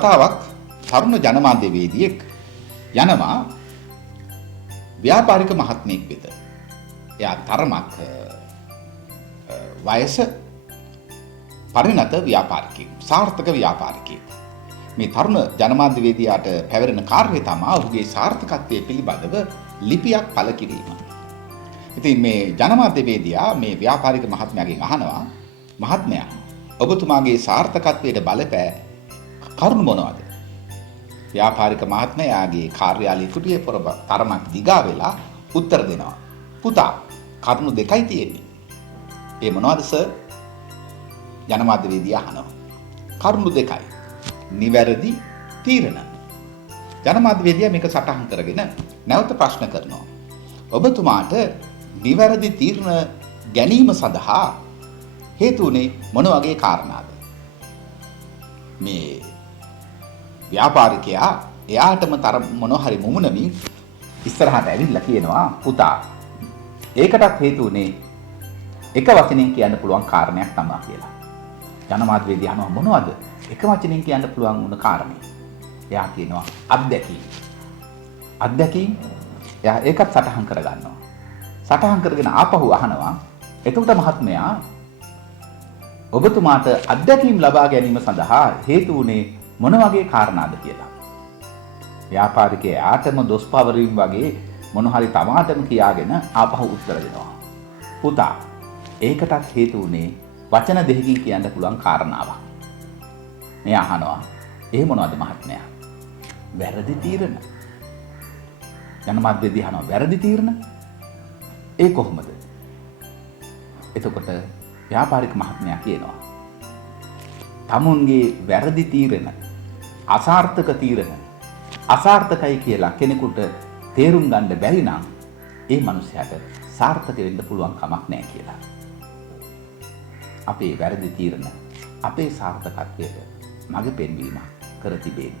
වතාවක් තරුණ ජනමාධ්‍යවේදියෙක් යනවා ව්‍යාපාරික මහත්මයෙක් වෙත. එයා තරමක් වයස පරිණත ව්‍යාපාරිකයෙක්, සාර්ථක ව්‍යාපාරිකයෙක්. මේ තරුණ ජනමාධ්‍යවේදියාට පැවරෙන කාර්යය තමයි ඔහුගේ සාර්ථකත්වයේ පිළිබඳව ලිපියක් පළ කිරීම. ඉතින් මේ ජනමාධ්‍යවේදියා මේ ව්‍යාපාරික මහත්මයාගෙන් අහනවා, මහත්මයා ඔබතුමාගේ සාර්ථකත්වයට බලපෑ කරුණු මොනවද? ව්‍යාපාරික මහත්මයාගේ කාර්යාලයේ කුටියේ පොරව තරමක් දිගා වෙලා උත්තර දෙනවා. පුතා, කරුණු දෙකයි තියෙන්නේ. ඒ මොනවද සර්? ජනමාධ්‍යවේදියා අහනවා. කරුණු දෙකයි. නිවැරදි තීරණ. ජනමාධ්‍යවේදියා මේක සටහන් කරගෙන නැවත ප්‍රශ්න කරනවා. ඔබතුමාට නිවැරදි තීරණ ගැනීම සඳහා හේතු වුණේ මොන වගේ කාරණාද? මේ ව්‍යාපාරිකයා එයාටම මොන හරි මුමුණමින් ඉස්සරහට ඇවිල්ලා කියනවා, පුතා ඒකටත් හේතු වුණේ එක වචනෙන් කියන්න පුළුවන් කාරණයක් තමයි කියලා. ජනමාධ්‍යවේදියා අහනවා, මොනවද එක වචනෙන් කියන්න පුළුවන් වුණ කාරණේ? එයා කියනවා අත්දැකීම්. අත්දැකීම්. එයා ඒකත් සටහන් කරගන්නවා. සටහන් කරගෙන ආපහු අහනවා, එතකොට මහත්මයා ඔබතුමාට අත්දැකීම් ලබා ගැනීම සඳහා හේතු වුණේ මොන වගේ කාරණාද කියලා. ව්‍යාපාරිකයාටම දොස් පවරීම් වගේ මොන හරි තමාටම කියාගෙන ආපහු උත්තර දෙනවා. පුතා, ඒකටත් හේතු වුණේ වචන දෙකකින් කියන්න පුළුවන් කාරණාවක්. මේ අහනවා, ඒ මොනවද මහත්මයා? වැරදි තීරණ. ජනමාධ්‍යවේදී අහනවා, වැරදි තීරණ? ඒ කොහොමද? එතකොට ව්‍යාපාරික මහත්මයා කියනවා, තමුන්ගේ වැරදි තීරණ, අසාර්ථක තීරණ අසාර්ථකයි කියලා කෙනෙකුට තේරුම් ගන්න බැරි නම් ඒ මනුස්සයාට සාර්ථක වෙන්න පුළුවන් කමක් නැහැ කියලා. අපේ වැරදි තීරණ අපේ සාර්ථකත්වයට මඟ පෙන්වීමක් කර තිබේද?